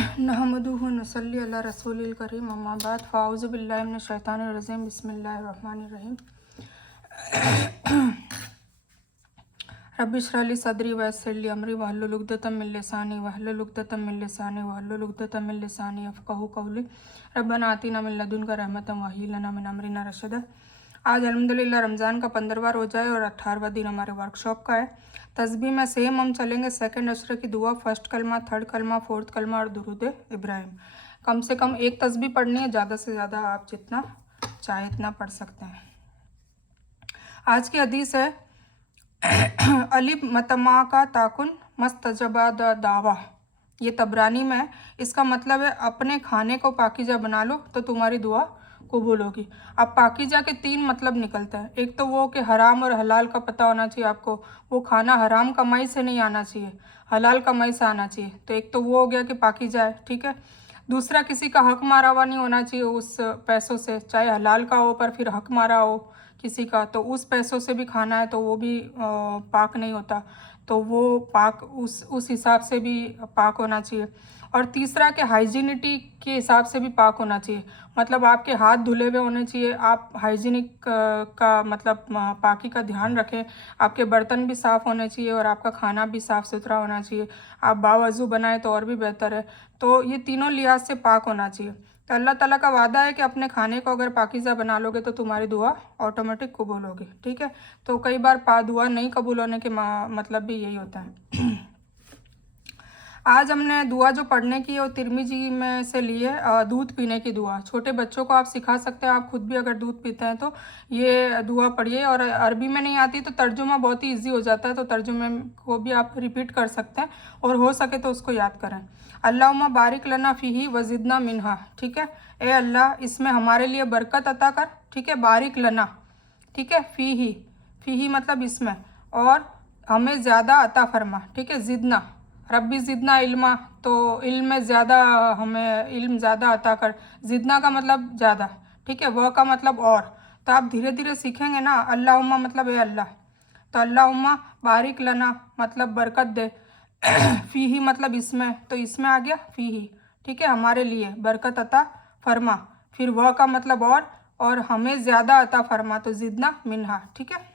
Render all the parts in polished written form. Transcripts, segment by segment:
नहमदुहु व नसल्ली अला रसूलिल करीम अम्मा बाद फ़ाउज़ु बिल्लाहि मिनश शैतानिर रजीम बिस्मिल्लाहिर रहमानिर रहीम रब्बि इश्रह ली सदरी व यस्सिर ली अमरी वहलुल उक़दतम मिन लिसानी यफ़क़हू क़ौली रब्बना आतिना मिन लदुनका रहमतन व हय्यि लना मिन अमरिना रशदा। आज अल्हम्दुलिल्लाह रमज़ान का 15वां रोज़ा है और 18वां दिन हमारे वर्कशॉप का है। तस्बीह में सेम हम चलेंगे सेकंड अशरे की दुआ, फर्स्ट कलमा, थर्ड कलमा, फोर्थ कलमा और दुरूद इब्राहिम। कम से कम एक तस्बीह पढ़नी है, ज़्यादा से ज़्यादा आप जितना चाहे इतना पढ़ सकते हैं। आज की हदीस है अलिफ मतमा का ताकुन मस्तजबा दावा। ये तबरानी में है। इसका मतलब है अपने खाने को पाकीज़ा बना लो तो तुम्हारी दुआ कबूल होगी। अब पाकीज़ा के 3 मतलब निकलते हैं। एक तो वो कि हराम और हलाल का पता होना चाहिए आपको, वो खाना हराम कमाई से नहीं आना चाहिए, हलाल कमाई से आना चाहिए। तो एक तो वो हो गया कि पाकीज़ा है, ठीक है। दूसरा, किसी का हक मारा हुआ नहीं होना चाहिए उस पैसों से, चाहे हलाल का हो पर फिर हक मारा हो किसी का, तो उस पैसों से भी खाना है तो वो भी पाक नहीं होता, तो वो पाक उस हिसाब से भी पाक होना चाहिए। और तीसरा कि हाइजीनिटी के हिसाब से भी पाक होना चाहिए, मतलब आपके हाथ धुले हुए होने चाहिए, आप हाइजीनिक का मतलब पाकी का ध्यान रखें, आपके बर्तन भी साफ़ होने चाहिए और आपका खाना भी साफ़ सुथरा होना चाहिए। आप बावज़ू बनाएं तो और भी बेहतर है। तो ये तीनों लिहाज से पाक होना चाहिए। तो अल्लाह ताला का वादा है कि अपने खाने को अगर पाकीज़ा बना लोगे तो तुम्हारी दुआ ऑटोमेटिक कबूल होगी, ठीक है। तो कई बार दुआ नहीं कबूल होने के मतलब भी यही होता है। आज हमने दुआ जो पढ़ने की है वो तिरमिजी में से ली है, दूध पीने की दुआ। छोटे बच्चों को आप सिखा सकते हैं, आप खुद भी अगर दूध पीते हैं तो ये दुआ पढ़िए। और अरबी में नहीं आती तो तर्जुमा बहुत ही ईजी हो जाता है, तो तर्जुमे को भी आप रिपीट कर सकते हैं और हो सके तो उसको याद करें। अल्लाहुम्मा बारिक लना फ़ीही व ज़िदना मिन्हा, ठीक है। ए अल्लाह, इसमें हमारे लिए बरकत अता कर, ठीक है। बारिक लना, ठीक है। फ़ीही मतलब इसमें, और हमें ज़्यादा अता फरमा, ठीक है। ज़िदना, रब्बी ज़िदना इल्मा, तो इल्म में ज़्यादा, हमें इल्म ज़्यादा अता कर। ज़िदना का मतलब ज़्यादा, ठीक है। वह का मतलब और। तो आप धीरे धीरे सीखेंगे ना। अल्लाहुम्मा मतलब ए अल्लाह, तो अल्लाहुम्मा बारिक लना मतलब बरकत दे, फ़ीही मतलब इसमें, तो इसमें आ गया फ़ीही, ठीक है। हमारे लिए बरकत अता फरमा, फिर वह का मतलब और हमें ज़्यादा अता फरमा, तो ज़िदना मिन्हा, ठीक है।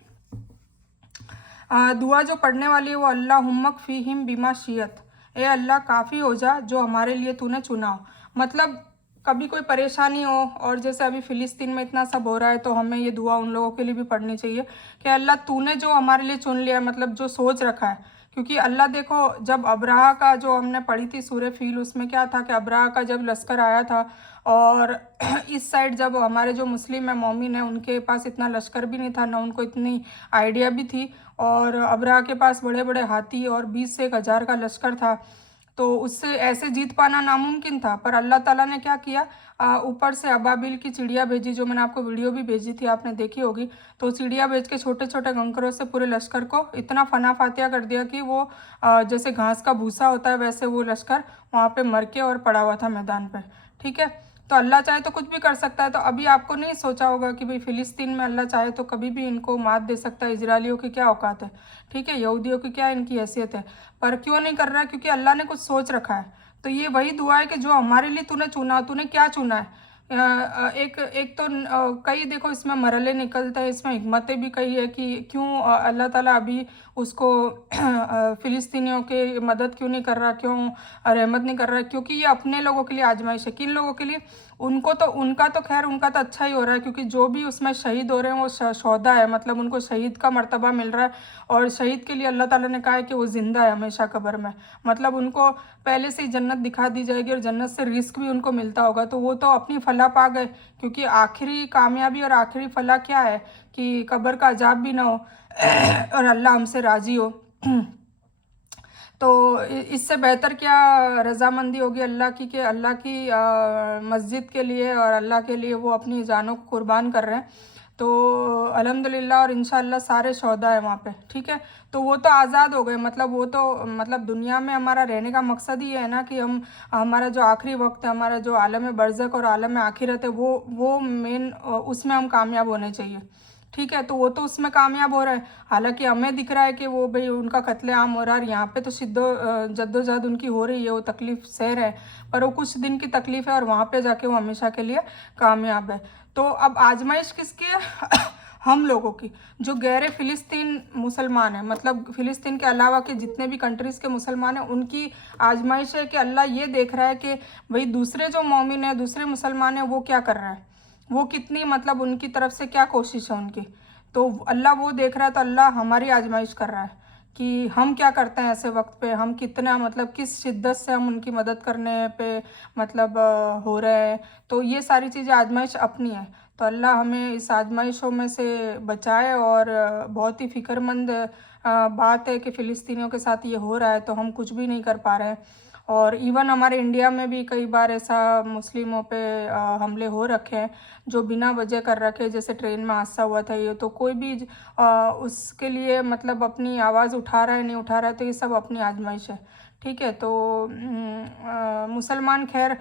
दुआ जो पढ़ने वाली है वो अल्लाहुम्मक फ़ीहिम बिमा शियत, ए अल्लाह काफ़ी हो जा जो हमारे लिए तूने चुना हो। मतलब कभी कोई परेशानी हो, और जैसे अभी फ़िलिस्तीन में इतना सब हो रहा है, तो हमें ये दुआ उन लोगों के लिए भी पढ़नी चाहिए कि अल्लाह तूने जो हमारे लिए चुन लिया, मतलब जो सोच रखा है। क्योंकि अल्लाह देखो, जब अब्राहा का जो हमने पढ़ी थी सूरह फ़ील, उसमें क्या था कि अब्राहा का जब लश्कर आया था, और इस साइड जब हमारे जो मुस्लिम है मोमिन है उनके पास इतना लश्कर भी नहीं था, ना उनको इतनी आइडिया भी थी, और अब्राहा के पास बड़े बड़े हाथी और 20 से 1000 का लश्कर था, तो उससे ऐसे जीत पाना नामुमकिन था। पर अल्लाह ताला ने क्या किया, ऊपर से अबाबिल की चिड़िया भेजी, जो मैंने आपको वीडियो भी भेजी थी, आपने देखी होगी। तो चिड़िया भेज के छोटे छोटे कंकरों से पूरे लश्कर को इतना फना फातिया कर दिया कि वो जैसे घास का भूसा होता है वैसे वो लश्कर वहाँ पे मर के और पड़ा हुआ था मैदान पर, ठीक है। तो अल्लाह चाहे तो कुछ भी कर सकता है। तो अभी आपको नहीं सोचा होगा कि भाई फ़िलिस्तीन में अल्लाह चाहे तो कभी भी इनको मात दे सकता है। इजरायलियों की क्या औकात है, ठीक है, यहूदियों की क्या इनकी हैसियत है, पर क्यों नहीं कर रहा है? क्योंकि अल्लाह ने कुछ सोच रखा है। तो ये वही दुआ है कि जो हमारे लिए तूने चुना, तूने क्या चुना है। एक एक तो कई देखो इसमें मरले निकलते हैं, इसमें हिकमतें भी कई है कि क्यों अल्लाह ताला अभी उसको फ़िलिस्तीनियों के मदद क्यों नहीं कर रहा, क्यों रहमत नहीं कर रहा है। क्योंकि ये अपने लोगों के लिए आजमाइश है। किन लोगों के लिए? उनका तो खैर उनका तो अच्छा ही हो रहा है, क्योंकि जो भी उसमें शहीद हो रहे हैं वो शहदा है, मतलब उनको शहीद का मर्तबा मिल रहा है। और शहीद के लिए अल्लाह ताला ने कहा है कि वो ज़िंदा है हमेशा कब्र में, मतलब उनको पहले से ही जन्नत दिखा दी जाएगी और जन्नत से रिस्क भी उनको मिलता होगा, तो वो तो अपनी फलाह पा गए। क्योंकि आखिरी कामयाबी और आखिरी फलाह क्या है कि कब्र का अजाब भी ना हो और अल्लाह हमसे राज़ी हो। तो इससे बेहतर क्या रज़ामंदी होगी अल्लाह की, कि अल्लाह की मस्जिद के लिए और अल्लाह के लिए वो अपनी जानों को कुर्बान कर रहे हैं। तो अल्हम्दुलिल्लाह, और इंशाअल्लाह सारे शोहदा है वहाँ पे, ठीक है। तो वो तो आज़ाद हो गए, मतलब वो तो मतलब दुनिया में हमारा रहने का मकसद ही है ना कि हम, हमारा जो आखिरी वक्त है, हमारा जो आलम बरज़क और आलम आखिरत है, वो मेन उसमें हम कामयाब होने चाहिए, ठीक है, तो वो तो उसमें कामयाब हो रहा है। हालांकि हमें दिख रहा है कि वो भाई उनका कत्लेआम हो रहा है, यहाँ पे तो जद्दोजहद उनकी हो रही है, वो तकलीफ़ सह रहे हैं, पर वो कुछ दिन की तकलीफ़ है और वहाँ पे जाके वो हमेशा के लिए कामयाब है। तो अब आजमाइश किसकी है? हम लोगों की, जो गैर फ़िलिस्तीन मुसलमान हैं, मतलब फ़िलिस्तीन के अलावा के जितने भी कंट्रीज़ के मुसलमान हैं, उनकी आजमाइश है कि अल्लाह ये देख रहा है कि भाई दूसरे जो मोमिन हैं, दूसरे मुसलमान हैं, वो क्या कर रहा है, वो कितनी मतलब उनकी तरफ से क्या कोशिश है उनकी। तो अल्लाह वो देख रहा है, तो अल्लाह हमारी आजमाइश कर रहा है कि हम क्या करते हैं ऐसे वक्त पे, हम कितना मतलब किस शिद्दत से हम उनकी मदद करने पे मतलब हो रहे हैं। तो ये सारी चीज़ें आजमाइश अपनी है। तो अल्लाह हमें इस आजमाइशों में से बचाए। और बहुत ही फ़िक्रमंद बात है कि फ़िलिस्तीनियों के साथ ये हो रहा है, तो हम कुछ भी नहीं कर पा रहे हैं। और इवन हमारे इंडिया में भी कई बार ऐसा मुस्लिमों पे हमले हो रखे हैं जो बिना वजह कर रखे, जैसे ट्रेन में हादसा हुआ था ये, तो कोई भी उसके लिए मतलब अपनी आवाज़ उठा रहा है नहीं उठा रहा है, तो ये सब अपनी आजमाइश है। ठीक है, तो मुसलमान खैर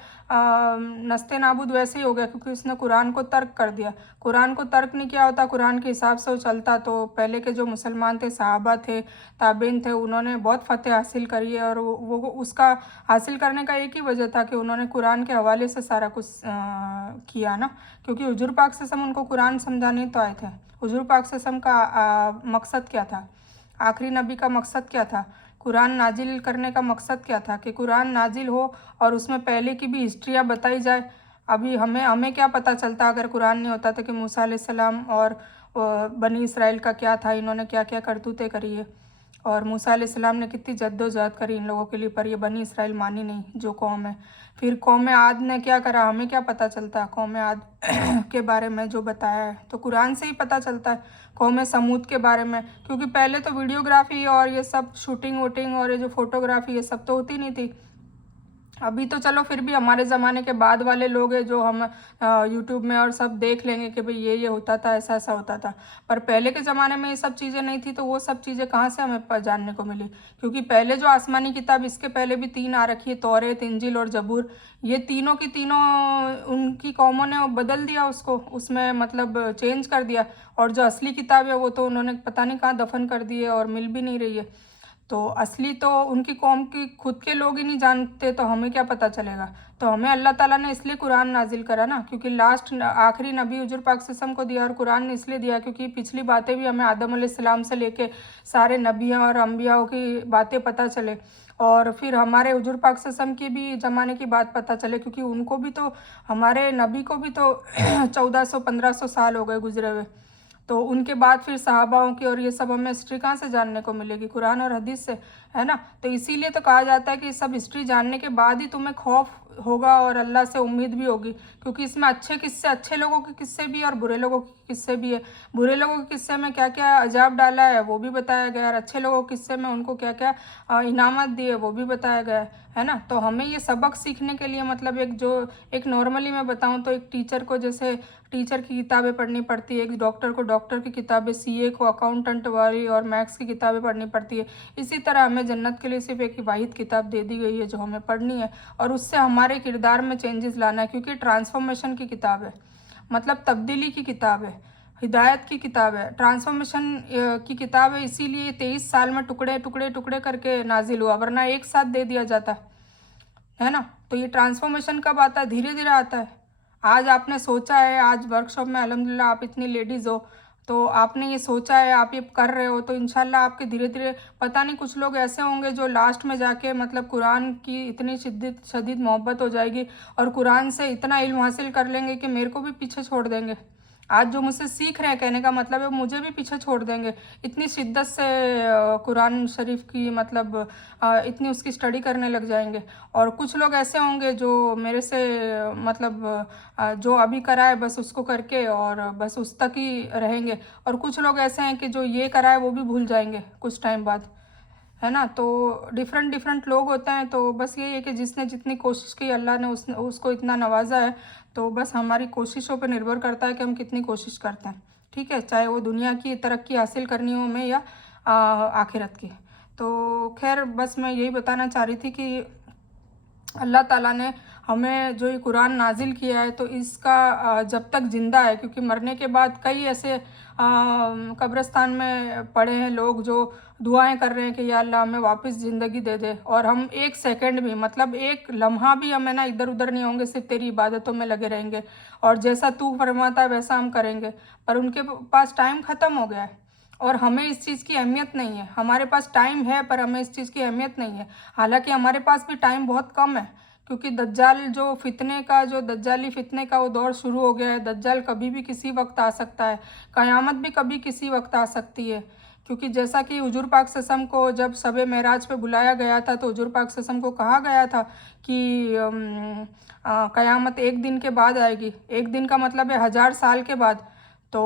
नस्ते नाबूद वैसे ही हो गया क्योंकि उसने कुरान को तर्क कर दिया। कुरान को तर्क नहीं किया होता, कुरान के हिसाब से वो चलता, तो पहले के जो मुसलमान थे, सहाबा थे, ताबीन थे, उन्होंने बहुत फ़तेह हासिल करी है। और वो उसका हासिल करने का एक ही वजह था कि उन्होंने कुरान के हवाले से सारा कुछ किया ना, क्योंकि हुजूर पाक सल्लल्लाहु अलैहि वसल्लम उनको कुरान समझाने तो आए थे। हुजूर पाक सल्लल्लाहु अलैहि वसल्लम का मकसद क्या था, आखिरी नबी का मकसद क्या था, कुरान नाजिल करने का मकसद क्या था कि कुरान नाजिल हो और उसमें पहले की भी हिस्ट्रियाँ बताई जाए। अभी हमें क्या पता चलता अगर कुरान नहीं होता, तो कि मूसा अलैहिस्सलाम और बनी इसराइल का क्या था, इन्होंने क्या क्या करतूतें करी है। और मूसा अलैहिस्सलाम ने कितनी जद्दोजहद करी इन लोगों के लिए, पर ये बनी इसराइल मानी नहीं जो कौम है। फिर कौम आद ने क्या करा, हमें क्या पता चलता कौम आद के बारे में जो बताया है, तो कुरान से ही पता चलता है। कौम समूद के बारे में, क्योंकि पहले तो वीडियोग्राफी और ये सब शूटिंग वूटिंग और ये जो फोटोग्राफी ये सब तो होती नहीं थी। अभी तो चलो फिर भी हमारे ज़माने के बाद वाले लोग हैं जो हम यूट्यूब में और सब देख लेंगे कि भाई ये होता था, ऐसा ऐसा होता था। पर पहले के ज़माने में ये सब चीज़ें नहीं थी, तो वो सब चीज़ें कहाँ से हमें जानने को मिली, क्योंकि पहले जो आसमानी किताब, इसके पहले भी 3 आ रखी है, तौरेत, इंजील और जबूर। ये तीनों की तीनों उनकी कौमों ने बदल दिया उसको, उसमें मतलब चेंज कर दिया। और जो असली किताब है वो तो उन्होंने पता नहीं कहाँ दफन कर दी है और मिल भी नहीं रही है। तो असली तो उनकी कौम की खुद के लोग ही नहीं जानते, तो हमें क्या पता चलेगा। तो हमें अल्लाह ताला ने इसलिए कुरान नाजिल करा ना, क्योंकि लास्ट आखिरी नबी हुजूर पाक सल्लल्लाहु अलैहि वसल्लम को दिया। और कुरान ने इसलिए दिया क्योंकि पिछली बातें भी हमें आदम अलैहिस्सलाम से लेके सारे नबियों और अम्बियाओं की बातें पता चले, और फिर हमारे हुजूर पाक सल्लल्लाहु अलैहि वसल्लम के भी ज़माने की बात पता चले, क्योंकि उनको भी तो, हमारे नबी को भी तो 1400-1500 साल हो गए गुजरे हुए। तो उनके बाद फिर सहाबाओं की और ये सब हमें हिस्ट्री कहाँ से जानने को मिलेगी, कुरान और हदीस से, है ना। तो इसीलिए तो कहा जाता है कि सब हिस्ट्री जानने के बाद ही तुम्हें खौफ होगा और अल्लाह से उम्मीद भी होगी, क्योंकि इसमें अच्छे किस्से, अच्छे लोगों के किस्से भी और बुरे लोगों के किस्से भी है। बुरे लोगों के किस्से में क्या क्या अजाब डाला है वो भी बताया गया, और अच्छे लोगों के किस्से में उनको क्या क्या इनामत दिए वो भी बताया गया है ना। तो हमें ये सबक सीखने के लिए, मतलब एक नॉर्मली मैं बताऊँ तो एक टीचर को जैसे टीचर की किताबें पढ़नी पड़ती है, एक डॉक्टर को डॉक्टर की किताबें, सीए को अकाउंटेंट वाली और मैथ्स की किताबें पढ़नी पड़ती है, इसी तरह हमें जन्नत के लिए सिर्फ एक वाहिद किताब दे दी गई है जो हमें पढ़नी है, और उससे हमारे किरदार में चेंजेस लाना है, क्योंकि ट्रांसफॉर्मेशन की किताब है, मतलब तब्दीली की किताब है, हिदायत की किताब है, ट्रांसफॉर्मेशन की किताब है। इसीलिए 23 साल में टुकड़े टुकड़े टुकड़े करके नाजिल हुआ, वरना एक साथ दे दिया जाता है ना। तो ये ट्रांसफॉर्मेशन कब आता है, धीरे धीरे आता है। आज आपने सोचा है, आज वर्कशॉप में अल्हम्दुलिल्लाह आप इतनी लेडीज़ हो, तो आपने ये सोचा है, आप ये कर रहे हो, तो इंशाल्लाह आपके धीरे धीरे, पता नहीं कुछ लोग ऐसे होंगे जो लास्ट में जाके मतलब कुरान की इतनी शदीद मोहब्बत हो जाएगी और कुरान से इतना इल्म हासिल कर लेंगे कि मेरे को भी पीछे छोड़ देंगे। आज जो मुझसे सीख रहे हैं, कहने का मतलब है मुझे भी पीछे छोड़ देंगे, इतनी शिद्दत से कुरान शरीफ की मतलब इतनी उसकी स्टडी करने लग जाएंगे। और कुछ लोग ऐसे होंगे जो मेरे से मतलब जो अभी करा है बस उसको करके और बस उस तक ही रहेंगे, और कुछ लोग ऐसे हैं कि जो ये करा है वो भी भूल जाएंगे कुछ टाइम बाद, है ना। तो डिफरेंट डिफरेंट लोग होते हैं। तो बस यही है कि जिसने जितनी कोशिश की अल्लाह ने उसको इतना नवाजा है। तो बस हमारी कोशिशों पर निर्भर करता है कि हम कितनी कोशिश करते हैं, ठीक है, चाहे वो दुनिया की तरक्की हासिल करनी हो हमें या आखिरत की। तो खैर बस मैं यही बताना चाह रही थी कि अल्लाह ताला ने हमें जो ये कुरान नाजिल किया है तो इसका जब तक ज़िंदा है, क्योंकि मरने के बाद कई ऐसे कब्रिस्तान में पड़े हैं लोग जो दुआएं कर रहे हैं कि या अल्लाह हमें वापस ज़िंदगी दे दे, और हम एक सेकंड भी, मतलब एक लम्हा भी हमें ना इधर उधर नहीं होंगे, सिर्फ तेरी इबादतों में लगे रहेंगे और जैसा तू फरमाता है वैसा हम करेंगे। पर उनके पास टाइम ख़त्म हो गया है और हमें इस चीज़ की अहमियत नहीं है। हमारे पास टाइम है पर हमें इस चीज़ की अहमियत नहीं है। हालांकि हमारे पास भी टाइम बहुत कम है, क्योंकि दज्जाल जो फितने का, जो दज्जाली फितने का वो दौर शुरू हो गया है। दज्जाल कभी भी किसी वक्त आ सकता है, क़यामत भी कभी किसी वक्त आ सकती है। क्योंकि जैसा कि हुजूर पाक सल्लल्लाहु अलैहि वसल्लम को जब शब मेराज पे बुलाया गया था तो हुजूर पाक सल्लल्लाहु अलैहि वसल्लम को कहा गया था कि क़यामत एक दिन के बाद आएगी। एक दिन का मतलब है 1000 साल के बाद। तो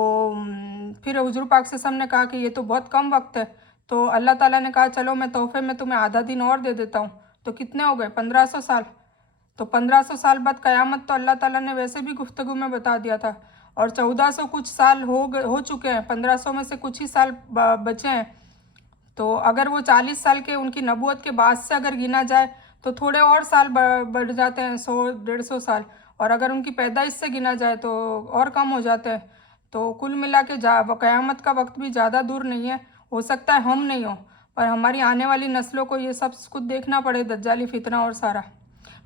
फिर हुजूर पाक सल्लल्लाहु अलैहि वसल्लम ने कहा कि ये तो बहुत कम वक्त है। तो अल्लाह ताला ने कहा चलो मैं तोहफे में तुम्हें आधा दिन और दे देता हूँ। तो कितने हो गए? 1500 साल। तो 1500 साल बाद क़यामत तो अल्लाह ताला ने वैसे भी गुफ्तगू में बता दिया था, और 1400 कुछ साल हो चुके हैं। 1500 में से कुछ ही साल बचे हैं। तो अगर वो 40 साल के उनकी नबूवत के बाद से अगर गिना जाए तो थोड़े और साल बढ़ जाते हैं, 100-150 साल। और अगर उनकी पैदाइश से गिना जाए तो और कम हो जाते हैं। तो कुल मिला के क़यामत का वक्त भी ज़्यादा दूर नहीं है। हो सकता है हम नहीं हो, पर हमारी आने वाली नस्लों को ये सब कुछ देखना पड़े, दज्जाली फितना और सारा।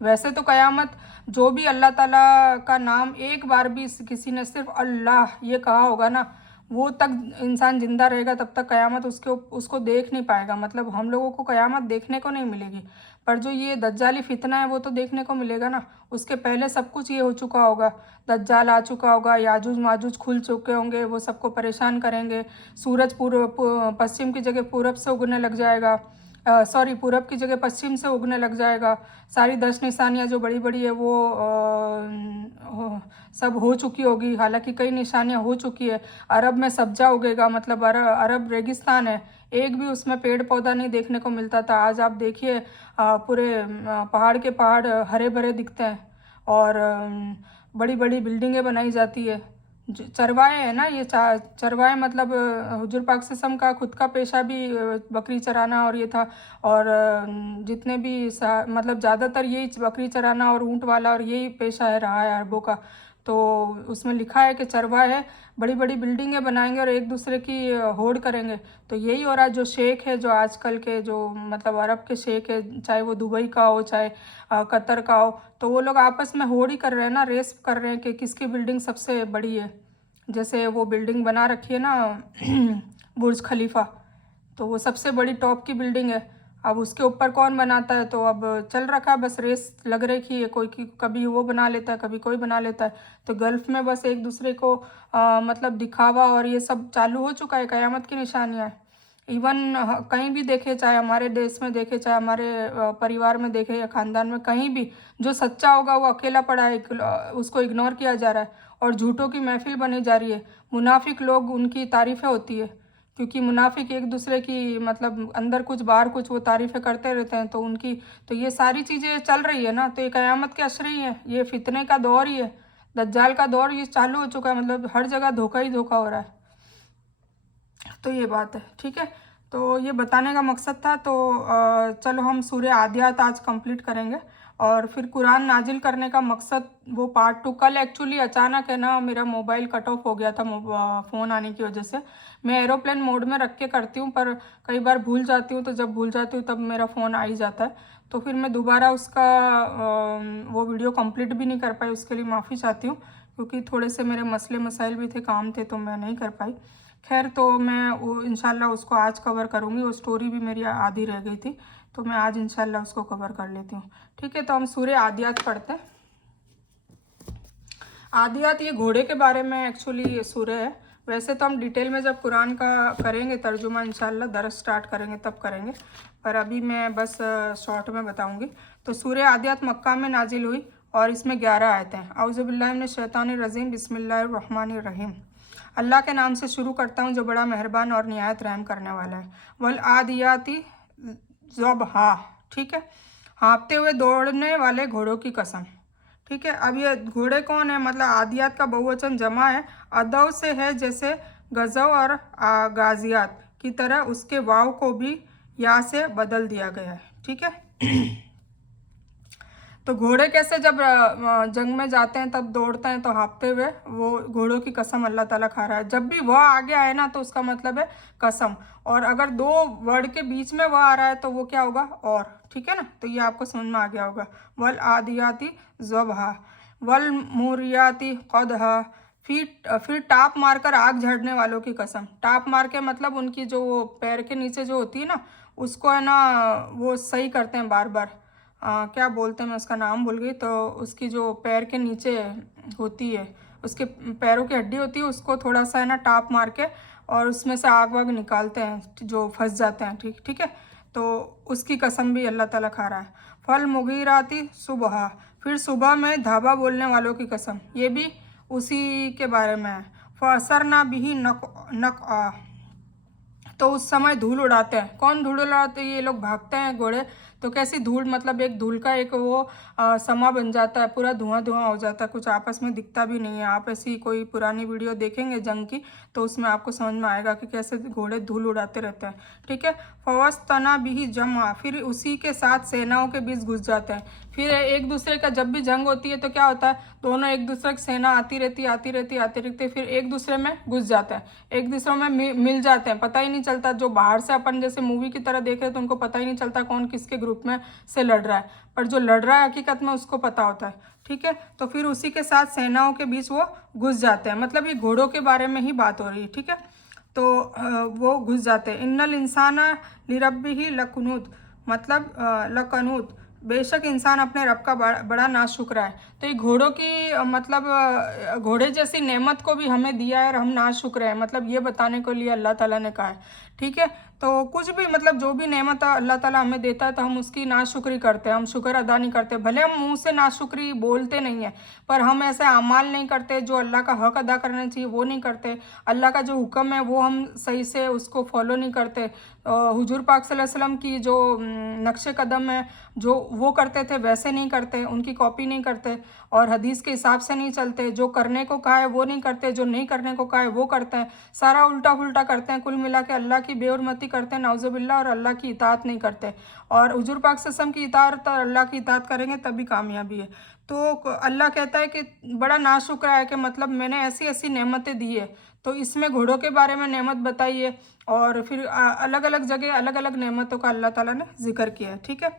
वैसे तो क़यामत, जो भी अल्लाह ताला का नाम एक बार भी किसी ने सिर्फ अल्लाह ये कहा होगा ना, वो तक इंसान ज़िंदा रहेगा, तब तक क़यामत उसको देख नहीं पाएगा। मतलब हम लोगों को क़यामत देखने को नहीं मिलेगी, पर जो ये दज्जाली फितना है वो तो देखने को मिलेगा ना। उसके पहले सब कुछ ये हो चुका होगा, दज्जाल आ चुका होगा, याजूज माजूज खुल चुके होंगे, वो सबको परेशान करेंगे। सूरज पश्चिम की जगह पूरब से उगने लग जाएगा, सॉरी पूरब की जगह पश्चिम से उगने लग जाएगा। सारी 10 निशानियाँ जो बड़ी बड़ी है वो सब हो चुकी होगी। हालांकि कई निशानियाँ हो चुकी है। अरब में सब्जा उगेगा, मतलब अरब रेगिस्तान है, एक भी उसमें पेड़ पौधा नहीं देखने को मिलता था। आज आप देखिए पूरे पहाड़ के पहाड़ हरे भरे दिखते हैं, और बड़ी बड़ी बिल्डिंगें बनाई जाती है। चरवाए है ना, ये चरवाए, मतलब हुजूर पाक सल्लल्लाहु अलैहि वसल्लम का खुद का पेशा भी बकरी चराना और ये था। और जितने भी मतलब ज़्यादातर यही बकरी चराना और ऊँट वाला और यही पेशा है रहा है अरबों का। तो उसमें लिखा है कि चरवाए है बड़ी बड़ी बिल्डिंगें बनाएंगे और एक दूसरे की होड़ करेंगे। तो यही हो रहा है। जो शेख है, जो आजकल के जो मतलब अरब के शेख है, चाहे वो दुबई का हो चाहे कतर का हो, तो वो लोग आपस में होड़ ही कर रहे हैं ना, रेस कर रहे हैं कि किसकी बिल्डिंग सबसे बड़ी है। जैसे वो बिल्डिंग बना रखी है ना बुर्ज खलीफा, तो वो सबसे बड़ी टॉप की बिल्डिंग है। अब उसके ऊपर कौन बनाता है, तो अब चल रखा है, बस रेस लग रही है। कोई की कभी वो बना लेता है, कभी कोई बना लेता है। तो गल्फ़ में बस एक दूसरे को मतलब दिखावा और ये सब चालू हो चुका है। क़यामत की निशानियाँ है। इवन कहीं भी देखे, चाहे हमारे देश में देखे, चाहे हमारे परिवार में देखे या ख़ानदान में, कहीं भी जो सच्चा होगा वो अकेला पड़ा है, उसको इग्नोर किया जा रहा है और झूठों की महफिल बनी जा रही है। मुनाफिक लोग, उनकी तारीफ़ें होती है, क्योंकि मुनाफिक एक दूसरे की मतलब अंदर कुछ बाहर कुछ वो तारीफ़ें करते रहते हैं। तो उनकी, तो ये सारी चीज़ें चल रही है ना, तो ये क़यामत के अशरे ही है, ये फितने का दौर ही है, दज्जाल का दौर ये चालू हो चुका है। मतलब हर जगह धोखा ही धोखा हो रहा है। तो ये बात है, ठीक है। तो ये बताने का मकसद था। तो चलो हम सूरह आदियात आज कंप्लीट करेंगे, और फिर कुरान नाजिल करने का मकसद वो पार्ट 2। कल एक्चुअली अचानक है ना मेरा मोबाइल कट ऑफ हो गया था फ़ोन आने की वजह से। मैं एरोप्लेन मोड में रख के करती हूँ, पर कई बार भूल जाती हूँ, तो जब भूल जाती हूँ तब मेरा फ़ोन आ ही जाता है। तो फिर मैं दोबारा उसका वो वीडियो कंप्लीट भी नहीं कर पाई, उसके लिए माफ़ी चाहती हूँ, क्योंकि थोड़े से मेरे मसले मसाइल भी थे, काम थे, तो मैं नहीं कर पाई। खैर, तो मैं वो इंशाल्लाह उसको आज कवर करूँगी। वो स्टोरी भी मेरी आधी रह गई थी, तो मैं आज इंशाल्लाह उसको कवर कर लेती हूँ, ठीक है। तो हम सूरह आदियात पढ़ते हैं। आदियात ये घोड़े के बारे में एक्चुअली ये सूरह है। वैसे तो हम डिटेल में जब कुरान का करेंगे तर्जुमा, इंशाल्लाह दरस स्टार्ट करेंगे तब करेंगे, पर अभी मैं बस शॉर्ट में बताऊंगी। तो सूरह आदियात मक्का में नाजिल हुई और इसमें 11 आयतें हैं। औज़ु बिल्लाहि मिनश शैतानिर रजीम, बिस्मिल्लाहिर रहमानिर रहीम। अल्लाह के नाम से शुरू करता हूँ जो बड़ा मेहरबान और निहायत रहम करने वाला है। वल आदियाती ज़बहा, ठीक है, हाँफते हुए दौड़ने वाले घोड़ों की कसम, ठीक है। अब ये घोड़े कौन है, मतलब आदियात का बहुवचन जमा है, अदव से है, जैसे गज़व और गाजियात की तरह उसके वाव को भी या से बदल दिया गया है, ठीक है। तो घोड़े कैसे जब जंग में जाते हैं तब दौड़ते हैं तो हाँफते हुए, वो घोड़ों की कसम अल्लाह ताला खा रहा है। जब भी वह आगे आए ना तो उसका मतलब है कसम, और अगर दो वर्ड के बीच में वह आ रहा है तो वो क्या होगा, और। ठीक है ना, तो ये आपको समझ में आ गया होगा। वल आदियाती ज़बहा, वल मुरियाती क़दहा। फिर टाप मारकर आग झड़ने वालों की कसम। टाप मार के मतलब उनकी जो वो पैर के नीचे जो होती है ना, उसको है ना वो सही करते हैं बार बार। क्या बोलते हैं, मैं उसका नाम भूल गई। तो उसकी जो पैर के नीचे होती है, उसके पैरों की हड्डी होती है, उसको थोड़ा सा है ना टाप मार के और उसमें से आग वाग निकालते हैं जो फंस जाते हैं। ठीक ठीक है, तो उसकी कसम भी अल्लाह ताला खा रहा है। फल मुगीराती सुबह, फिर सुबह में धाबा बोलने वालों की कसम, ये भी उसी के बारे में है। फसरना बिही नक, तो उस समय धूल उड़ाते हैं। कौन धूल उड़ाते हैं, ये लोग भागते हैं घोड़े। तो कैसी धूल, मतलब एक धूल का एक वो समा बन जाता है, पूरा धुआं धुआं हो जाता है, कुछ आपस में दिखता भी नहीं है। आप ऐसी कोई पुरानी वीडियो देखेंगे जंग की तो उसमें आपको समझ में आएगा कि कैसे घोड़े धूल उड़ाते रहते हैं। ठीक है, फवस तना भी जमा, फिर उसी के साथ सेनाओं के बीच घुस जाते हैं। फिर एक दूसरे का जब भी जंग होती है तो क्या होता है, दोनों एक दूसरे की सेना आती रहती आती रहती आती रहती, फिर एक दूसरे में घुस जाते हैं, एक दूसरे में मिल जाते हैं। पता ही नहीं चलता, जो बाहर से अपन जैसे मूवी की तरह देख रहे हैं तो उनको पता ही नहीं चलता कौन किसके ग्रुप में से लड़ रहा है, पर जो लड़ रहा है हकीकत में उसको पता होता है। ठीक है, तो फिर उसी के साथ सेनाओं के बीच वो घुस जाते हैं, मतलब ये घोड़ों के बारे में ही बात हो रही है। ठीक है, तो वो घुस जाते हैं। इन्नल इंसाना लिरब्बिही लकनूत, मतलब लकनूत, बेशक इंसान अपने रब का बड़ा नाशुक्र है। तो ये घोड़ों की मतलब घोड़े जैसी नेमत को भी हमें दिया है और हम नाशुक्र हैं, मतलब ये बताने के लिए अल्लाह ताला ने कहा है। ठीक है, तो कुछ भी मतलब जो भी नेमत अल्लाह ताला हमें देता है तो हम उसकी नाशुक्री करते हैं, हम शुक्र अदा नहीं करते। भले हम मुंह से नाशुक्री बोलते नहीं है, पर हम ऐसे अमाल नहीं करते, जो अल्लाह का हक अदा करना चाहिए वो नहीं करते। अल्लाह का जो हुक्म है वो हम सही से उसको फॉलो नहीं करते। हुजूर पाक सल्लल्लाहु अलैहि वसल्लम की जो नक्शे कदम है जो वो करते थे वैसे नहीं करते, उनकी कॉपी नहीं करते और हदीस के हिसाब से नहीं चलते। जो करने को कहा है वो नहीं करते, जो नहीं करने को कहा है वो करते हैं, सारा उल्टा पुल्टा करते हैं। कुल मिला के अल्लाह की बेहुरमती करते हैं नाउजुबिल्लाह, और अल्लाह की इताअत नहीं करते। और हुजूर पाक सल्लल्लाहु अलैहि वसल्लम की इताअत और अल्लाह की इताअत करेंगे तभी कामयाबी है। तो अल्लाह कहता है कि बड़ा नाशुक्र है कि मतलब मैंने ऐसी ऐसी नेमतें दी है, तो इसमें घोड़ों के बारे में नेमत बताई है और फिर अलग अलग जगह अलग अलग नेमतों का अल्लाह ताला ने जिक्र किया है। ठीक है,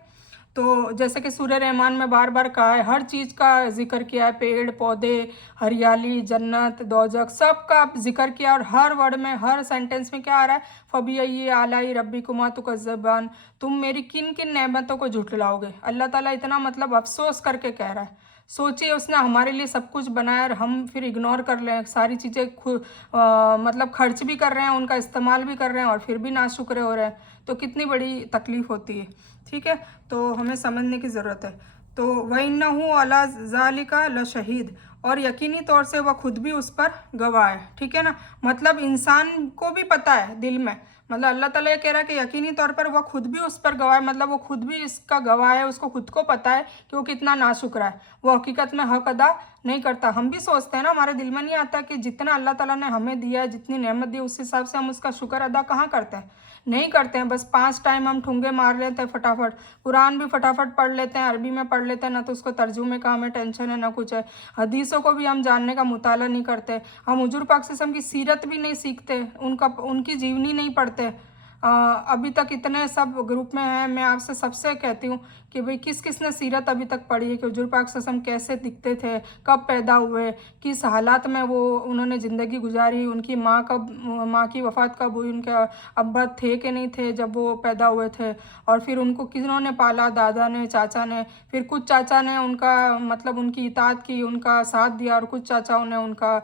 तो जैसे कि सूरह रहमान में बार बार कहा है, हर चीज़ का जिक्र किया है, पेड़ पौधे, हरियाली, जन्नत, दोजख, सब का जिक्र किया। और हर वर्ड में हर सेंटेंस में क्या आ रहा है, फबिय्यि आलाई रब्बिकुमा तुकज़्ज़िबान, तुम मेरी किन किन नेमतों को झुठलाओगे। अल्लाह ताला इतना मतलब अफसोस करके कह रहा है। सोचिए, उसने हमारे लिए सब कुछ बनाया और हम फिर इग्नोर कर रहे हैं सारी चीज़ें, मतलब खर्च भी कर रहे हैं, उनका इस्तेमाल भी कर रहे हैं और फिर भी नाशुक्र हो रहे हैं, तो कितनी बड़ी तकलीफ़ होती है। ठीक है, तो हमें समझने की ज़रूरत है। तो वइन्नहु अला ज़ालिका लशहीद, और यकीनी तौर से वह खुद भी उस पर गवाह है। ठीक है ना, मतलब इंसान को भी पता है दिल में, मतलब अल्लाह ताला ये कह रहा है कि यकीनी तौर पर वह खुद भी उस पर गवाह है, मतलब वो खुद भी इसका गवाह है, उसको खुद को पता है कि वो कितना नाशुक्र है, वो हकीकत में हक अदा नहीं करता। हम भी सोचते हैं ना, हमारे दिल में नहीं आता कि जितना अल्लाह ताला ने हमें दिया है, जितनी नेमत दी है, उस हिसाब से हम उसका शुक्र अदा कहाँ करते हैं, नहीं करते हैं। बस 5 टाइम हम ठुंगे मार लेते हैं फटाफट, कुरान भी फटाफट पढ़ लेते हैं, अरबी में पढ़ लेते हैं, ना तो उसको तर्जुमे का हमें टेंशन है ना कुछ है। हदीसों को भी हम जानने का मुताला नहीं करते, हम हुजूर पाक सल्लल्लाहु अलैहि वसल्लम की सीरत भी नहीं सीखते, उनकी जीवनी नहीं पढ़ते। अभी तक इतने सब ग्रुप में हैं, मैं आपसे सबसे कहती हूँ कि भाई किस किस ने सीरत अभी तक पढ़ी है कि हुजूर पाक सल्लल्लाहु अलैहि वसल्लम कैसे दिखते थे, कब पैदा हुए, किस हालात में वो उन्होंने ज़िंदगी गुजारी, उनकी माँ की वफ़ात कब हुई, उनके अब्बा थे कि नहीं थे जब वो पैदा हुए थे, और फिर उनको किन्होंने पाला, दादा ने, चाचा ने। फिर कुछ चाचा ने उनका मतलब उनकी इताअत की, उनका साथ दिया, और कुछ चाचाओं ने उनका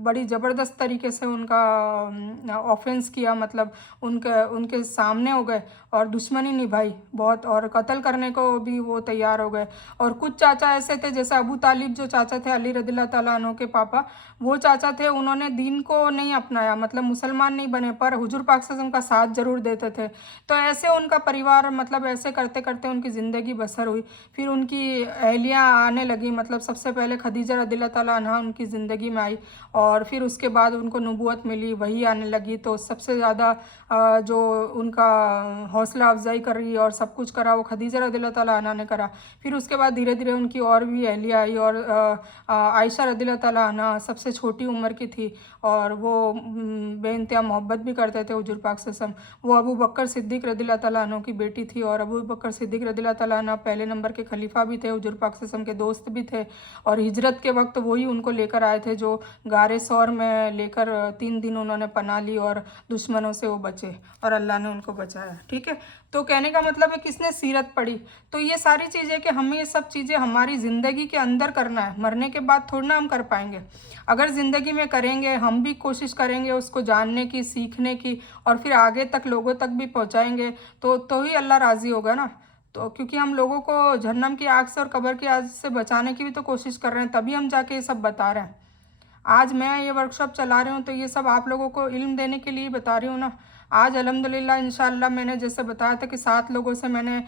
बड़ी ज़बरदस्त तरीके से उनका ऑफेंस किया, मतलब उनके सामने हो गए और दुश्मनी निभाई बहुत, और कत्ल करने को भी वो तैयार हो गए। और कुछ चाचा ऐसे थे, जैसे अबू तालिब जो चाचा थे अली रज़ियल्लाहु ताला अन्हु के पापा, वो चाचा थे, उन्होंने दीन को नहीं अपनाया, मतलब मुसलमान नहीं बने, पर हुजूर पाक सल्लल्लाहु अलैहि वसल्लम का साथ जरूर देते थे। तो ऐसे उनका परिवार, मतलब ऐसे करते करते उनकी ज़िंदगी बसर हुई। फिर उनकी अहलियाँ आने लगी, मतलब सबसे पहले खदीजा रज़ियल्लाहु ताला अन्हा उनकी ज़िंदगी में आई, और फिर उसके बाद उनको नबूवत मिली, वही आने लगी। तो सबसे ज़्यादा जो उनका हौसला अफजाई कर रही है और सब कुछ करा वो खदीजा रज़ियल्लाहु ताला अन्हा ने करा। फिर उसके बाद धीरे धीरे उनकी और भी अहलिया आई और आयशा रज़ियल्लाहु ताला अन्हा सबसे छोटी उम्र की थी और वो बेइंतहा मोहब्बत भी करते थे हुजूर पाक सल्लल्लाहु अलैहि वसल्लम। वो अबू बकर सिद्दीक़ रज़ियल्लाहु ताला अन्हु की बेटी थी और अबू बकर सिद्दीक़ रज़ियल्लाहु ताला अन्हु पहले नंबर के खलीफा भी थे, हुजूर पाक सल्लल्लाहु अलैहि वसल्लम के दोस्त भी थे और हिजरत के वक्त वही उनको लेकर आए थे जो गारे सौर में लेकर 3 दिन उन्होंने पनाह ली और दुश्मनों से वो बचे और अल्लाह ने उनको बचाया। ठीक है, तो कहने का मतलब है किसने सीरत पढ़ी, तो ये सारी चीज़ें कि हमें ये सब चीज़ें हमारी ज़िंदगी के अंदर करना है, मरने के बाद थोड़ी ना हम कर पाएंगे। अगर ज़िंदगी में करेंगे, हम भी कोशिश करेंगे उसको जानने की, सीखने की और फिर आगे तक लोगों तक भी पहुँचाएँगे तो ही अल्लाह राज़ी होगा ना। तो क्योंकि हम लोगों को जहन्नम की आग से और कब्र की आग से बचाने की भी तो कोशिश कर रहे हैं, तभी हम जाके ये सब बता रहे हैं। आज मैं ये वर्कशॉप चला रही हूँ तो ये सब आप लोगों को इल्म देने के लिए बता रही हूँ ना। आज अल्हम्दुलिल्लाह इंशाअल्लाह मैंने जैसे बताया था कि 7 लोगों से मैंने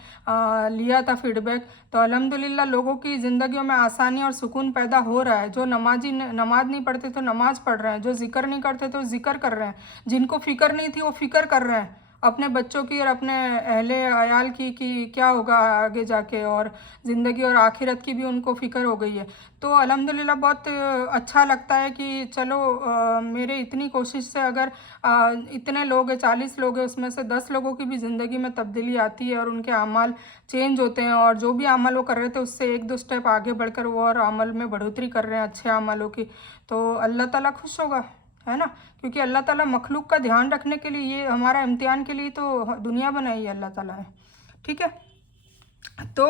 लिया था फीडबैक, तो अल्हम्दुलिल्लाह लोगों की ज़िंदगियों में आसानी और सुकून पैदा हो रहा है। जो नमाज नहीं पढ़ते तो नमाज़ पढ़ रहे हैं, जो ज़िक्र नहीं करते तो ज़िक्र कर रहे हैं, जिनको फ़िक्र नहीं थी वो फ़िक्र कर रहे हैं अपने बच्चों की और अपने अहले अयाल की कि क्या होगा आगे जाके, और ज़िंदगी और आखिरत की भी उनको फ़िक्र हो गई है। तो अल्हम्दुलिल्लाह बहुत अच्छा लगता है कि चलो मेरे इतनी कोशिश से अगर इतने लोग हैं, 40 लोग हैं, उसमें से 10 लोगों की भी ज़िंदगी में तब्दीली आती है और उनके अमाल चेंज होते हैं और जो भी अमल वो कर रहे थे उससे 1-2 स्टेप आगे बढ़कर वो और अमल में बढ़ोतरी कर रहे हैं अच्छे अमलों की, तो अल्लाह ताला खुश होगा, है ना। क्योंकि अल्लाह ताला मखलूक का ध्यान रखने के लिए, ये हमारा इम्तिहान के लिए तो दुनिया बनाई है अल्लाह ताला है। ठीक है, तो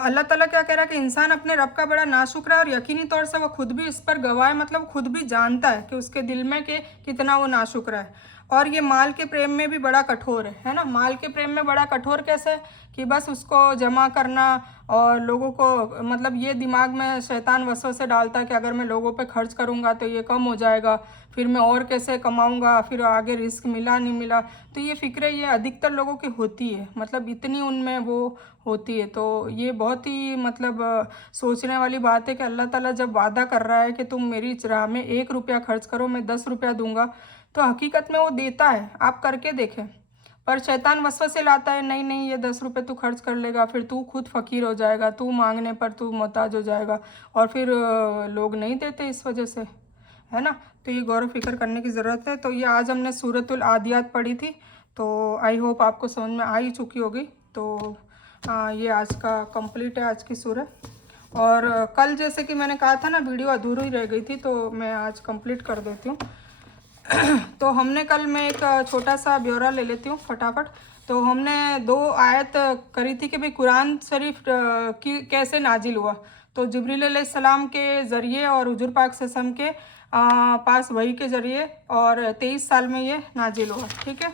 अल्लाह ताला क्या कह रहा है कि इंसान अपने रब का बड़ा नाशुक्र है और यकीनी तौर से वो खुद भी इस पर गवाह है, मतलब खुद भी जानता है कि उसके दिल में कि कितना वो नाशुक्र है। और ये माल के प्रेम में भी बड़ा कठोर है ना। माल के प्रेम में बड़ा कठोर कैसे कि बस उसको जमा करना और लोगों को, मतलब ये दिमाग में शैतान वसवसे डालता है कि अगर मैं लोगों पे खर्च करूँगा तो ये कम हो जाएगा, फिर मैं और कैसे कमाऊँगा, फिर आगे रिस्क मिला नहीं मिला, तो ये फ़िक्रें ये अधिकतर लोगों की होती है, मतलब इतनी उनमें वो होती है। तो ये बहुत ही मतलब सोचने वाली बात है कि अल्लाह ताला जब वादा कर रहा है कि तुम मेरी राह में 1 रुपया खर्च करो मैं 10 रुपया दूंगा, तो हकीकत में वो देता है, आप करके देखें। पर शैतान वसवसे लाता है, नहीं नहीं ये 10 रुपये तू खर्च कर लेगा, फिर तू खुद फ़कीर हो जाएगा, तू मांगने पर तू मोहताज हो जाएगा, और फिर लोग नहीं देते इस वजह से, है ना। तो ये गौर फिक्र करने की ज़रूरत है। तो ये आज हमने सूरतुल आदियात पढ़ी थी, तो आई होप आपको समझ में आ ही चुकी होगी। तो ये आज का कंप्लीट है आज की सूरत। और कल जैसे कि मैंने कहा था ना वीडियो अधूरी रह गई थी, तो मैं आज कंप्लीट कर देती हूँ। तो हमने कल, मैं एक छोटा सा ब्यौरा ले लेती हूँ फटाफट। तो हमने 2 आयत करी थी कि भाई कुरान शरीफ की कैसे नाजिल हुआ। तो जिब्रील अलैहिस्सलाम के ज़रिए और हुजूर पाक सल्लल्लाहु अलैहि वसल्लम के पास वही के ज़रिए, और 23 साल में ये नाजिल हुआ। ठीक है,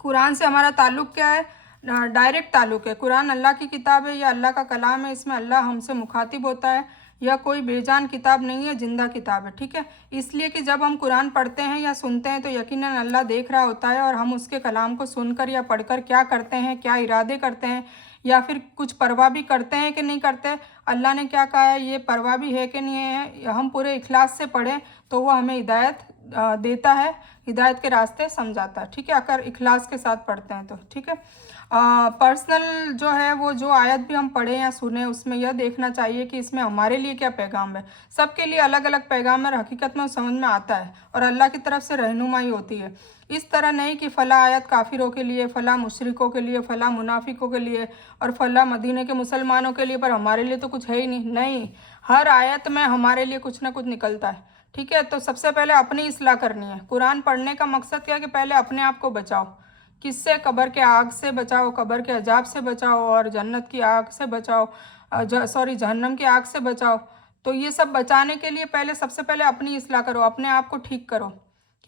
कुरान से हमारा ताल्लुक़ क्या है? डायरेक्ट ताल्लुक़ है। कुरान अल्लाह की किताब है, या अल्लाह का कलाम है, इसमें अल्लाह हमसे मुखातिब होता है, यह कोई बेजान किताब नहीं है, जिंदा किताब है। ठीक है, इसलिए कि जब हम कुरान पढ़ते हैं या सुनते हैं तो यकीनन अल्लाह देख रहा होता है, और हम उसके कलाम को सुनकर या पढ़कर क्या करते हैं, क्या इरादे करते हैं, या फिर कुछ परवाह भी करते हैं कि नहीं करते, अल्लाह ने क्या कहा है ये परवाह भी है कि नहीं है, हम पूरे इखलास से पढ़ें तो वो हमें हिदायत देता है, हिदायत के रास्ते समझाता है। ठीक है, अगर इखलास के साथ पढ़ते हैं तो। ठीक है, पर्सनल जो है वो जो आयत भी हम पढ़ें या सुने उसमें यह देखना चाहिए कि इसमें हमारे लिए क्या पैगाम है। सबके लिए अलग अलग पैगाम है, हकीकत में समझ में आता है और अल्लाह की तरफ से रहनुमाई होती है। इस तरह नहीं कि फ़ला आयत काफिरों के लिए, फ़ला मुशरिकों के लिए, फ़ला मुनाफिकों के लिए और फ़ला मदीने के मुसलमानों के लिए, पर हमारे लिए तो कुछ है ही नहीं। नहीं, हर आयत में हमारे लिए कुछ ना कुछ निकलता है। ठीक है, तो सबसे पहले अपनी इस्लाह करनी है। कुरान पढ़ने का मकसद क्या है कि पहले अपने आप को बचाओ। किससे? कब्र के आग से बचाओ, कब्र के अजाब से बचाओ, और जन्नत की आग से बचाओ, जहन्नम की आग से बचाओ। तो ये सब बचाने के लिए पहले सबसे पहले अपनी इस्लाह करो, अपने आप को ठीक करो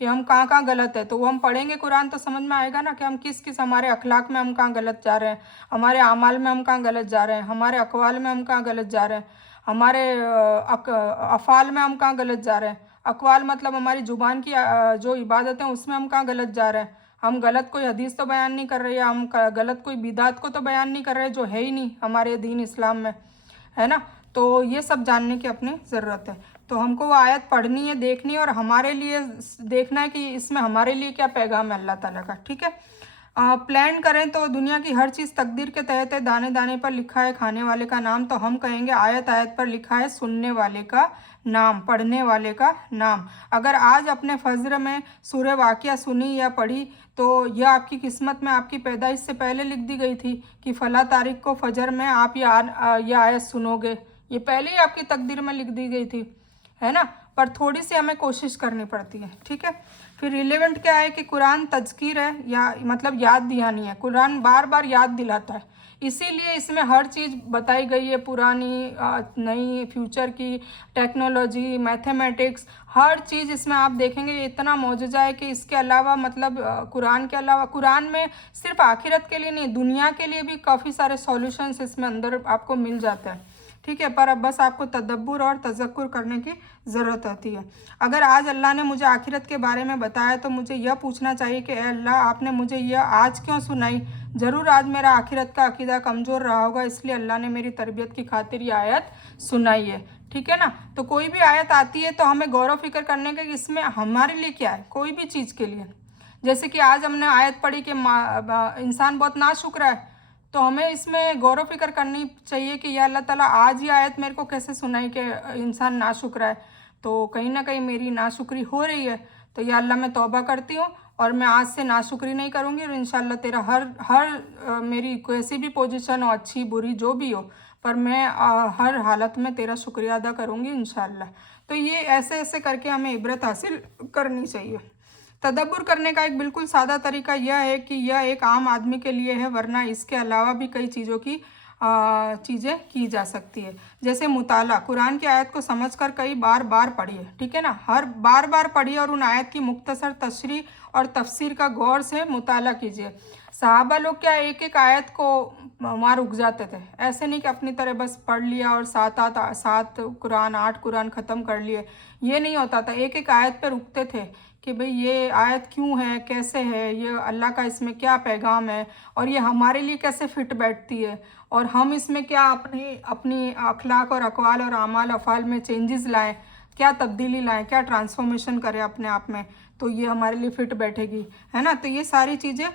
कि हम कहाँ कहाँ गलत है। तो वो हम पढ़ेंगे कुरान तो समझ में आएगा ना कि हम किस किस, हमारे अखलाक में हम कहाँ गलत जा रहे हैं, हमारे आमाल में हम कहाँ गलत जा रहे हैं, हमारे अकवाल में हम कहाँ गलत जा रहे हैं, हमारे अफ़ाल में हम कहाँ गलत जा रहे हैं। अकवाल मतलब हमारी ज़ुबान की जो इबादत है उसमें हम कहाँ गलत जा रहे हैं। हम गलत कोई हदीस तो बयान नहीं कर रहे, या हम गलत कोई बिदात को तो बयान नहीं कर रहे जो है ही नहीं हमारे दीन इस्लाम में, है ना। तो ये सब जानने की अपनी ज़रूरत है। तो हमको वो आयत पढ़नी है, देखनी है, और हमारे लिए देखना है कि इसमें हमारे लिए क्या पैगाम है अल्लाह ताला का। ठीक है, प्लान करें तो दुनिया की हर चीज़ तकदीर के तहत है, दाने दाने पर लिखा है खाने वाले का नाम, तो हम कहेंगे आयत आयत पर लिखा है सुनने वाले का नाम, पढ़ने वाले का नाम। अगर आज अपने फज्र में सूरह वाक़िया सुनी या पढ़ी तो यह आपकी किस्मत में आपकी पैदाइश से पहले लिख दी गई थी कि फ़ला तारीख को फजर में आप ये आयत सुनोगे, ये पहले ही आपकी तकदीर में लिख दी गई थी, है ना। पर थोड़ी सी हमें कोशिश करनी पड़ती है, ठीक है। फिर रिलेवेंट क्या है कि कुरान तज़कीर है, या मतलब याद दहानी है, कुरान बार बार याद दिलाता है, इसीलिए इसमें हर चीज़ बताई गई है, पुरानी नई, फ्यूचर की, टेक्नोलॉजी, मैथमेटिक्स, हर चीज़ इसमें आप देखेंगे। ये इतना मौजूदा है कि इसके अलावा मतलब कुरान के अलावा, कुरान में सिर्फ आखिरत के लिए नहीं, दुनिया के लिए भी काफ़ी सारे सॉल्यूशंस इसमें अंदर आपको मिल जाते हैं, ठीक है। पर अब बस आपको तदब्बुर और तज़क्कुर करने की ज़रूरत होती है। अगर आज अल्लाह ने मुझे आखिरत के बारे में बताया तो मुझे यह पूछना चाहिए कि अल्लाह आपने मुझे यह आज क्यों सुनाई। ज़रूर आज मेरा आखिरत का अकीदा कमज़ोर रहा होगा, इसलिए अल्लाह ने मेरी तरबियत की खातिर ये आयत सुनाई है, ठीक है ना। तो कोई भी आयत आती है तो हमें गौर व फिक्र करने का कि इसमें हमारे लिए क्या है, कोई भी चीज़ के लिए। जैसे कि आज हमने आयत पढ़ी कि इंसान बहुत नाशुक्र है, तो हमें इसमें गौर व फिक्र करनी चाहिए कि या अल्लाह ताला आज ये आयत मेरे को कैसे सुनाई कि इंसान नाशुक्र है, तो कहीं ना कहीं मेरी नाशुक्री हो रही है, तो या अल्लाह मैं तौबा करती हूँ और मैं आज से नाशुक्री नहीं करूँगी, और इंशाल्लाह तेरा हर मेरी कैसी भी पोजीशन हो, अच्छी बुरी जो भी हो, पर मैं हर हालत में तेरा शुक्रिया अदा करूँगी इंशाल्लाह। तो ये ऐसे ऐसे करके हमें इबरत हासिल करनी चाहिए। तदब्बुर करने का एक बिल्कुल सादा तरीका यह है कि यह एक आम आदमी के लिए है, वरना इसके अलावा भी कई चीज़ों की चीज़ें की जा सकती है। जैसे मुताला, कुरान की आयत को समझकर कई बार पढ़िए, ठीक है ना, हर बार पढ़िए और उन आयत की मुख्तसर तशरीह और तफसीर का गौर से मुताला कीजिए। सहाबा लोग क्या एक एक आयत को वहाँ रुक जाते थे, ऐसे नहीं कि अपनी तरह बस पढ़ लिया और सात कुरान 8 कुरान ख़त्म कर लिए, ये नहीं होता था। एक एक आयत पे रुकते थे कि भाई ये आयत क्यों है, कैसे है, ये अल्लाह का इसमें क्या पैगाम है, और ये हमारे लिए कैसे फ़िट बैठती है, और हम इसमें क्या अपनी अपनी अखलाक और अक़वाल और आमाल अफ़ाल में चेंजेस लाएं, क्या तब्दीली लाएं, क्या ट्रांसफॉर्मेशन करें अपने आप में, तो ये हमारे लिए फ़िट बैठेगी, है ना। तो ये सारी चीज़ें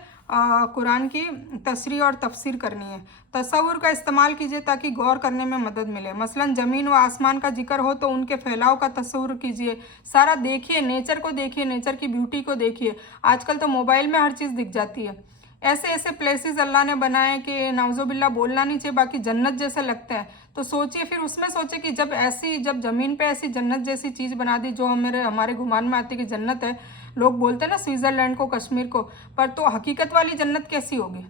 कुरान की तशरीह और तफसीर करनी है। तसव्वुर का इस्तेमाल कीजिए ताकि गौर करने में मदद मिले। मसलन ज़मीन व आसमान का जिक्र हो तो उनके फैलाव का तसव्वुर कीजिए, सारा देखिए, नेचर को देखिए, नेचर की ब्यूटी को देखिए। आजकल तो मोबाइल में हर चीज़ दिख जाती है। ऐसे ऐसे प्लेसेस अल्लाह ने बनाए कि नाउज़ुबिल्लाह बोलना नहीं चाहिए, बाकी जन्नत जैसे लगते हैं। तो सोचिए, फिर उसमें सोचिए कि जब ज़मीन पे ऐसी जन्नत जैसी चीज़ बना दी जो हमारे गुमान में आती है कि जन्नत है, लोग बोलते हैं ना स्विट्ज़रलैंड को, कश्मीर को, पर तो हकीकत वाली जन्नत कैसी होगी,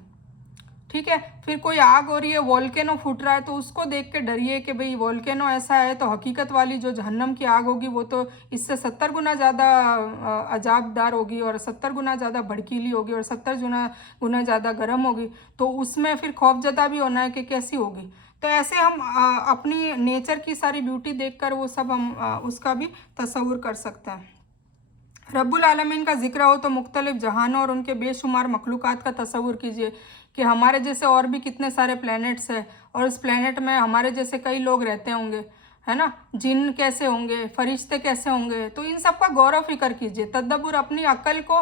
ठीक है। फिर कोई आग हो रही है, वोल्केनो फूट रहा है, तो उसको देख के डरिए कि भाई वोल्केनो ऐसा है, तो हकीकत वाली जो जहन्नम की आग होगी वो तो इससे 70 गुना ज़्यादा अजाबदार होगी, और 70 गुना ज़्यादा भड़कीली होगी, और 70 गुना ज़्यादा गर्म होगी। तो उसमें फिर खौफजदा भी होना है कि कैसी होगी। तो ऐसे हम अपनी नेचर की सारी ब्यूटी देखकर वो सब हम उसका भी तसव्वुर कर सकते हैं। रब्बुल आलमीन का जिक्र हो तो मुख्तलिफ जहानों और उनके बेशुमार मखलूक़ात का तसव्वुर कीजिए कि हमारे जैसे और भी कितने सारे प्लैनेट्स हैं, और इस प्लैनेट में हमारे जैसे कई लोग रहते होंगे, है ना। जिन कैसे होंगे, फरिश्ते कैसे होंगे, तो इन सब का गौर व फिक्र कीजिए। तदब्बुर, अपनी अक्ल को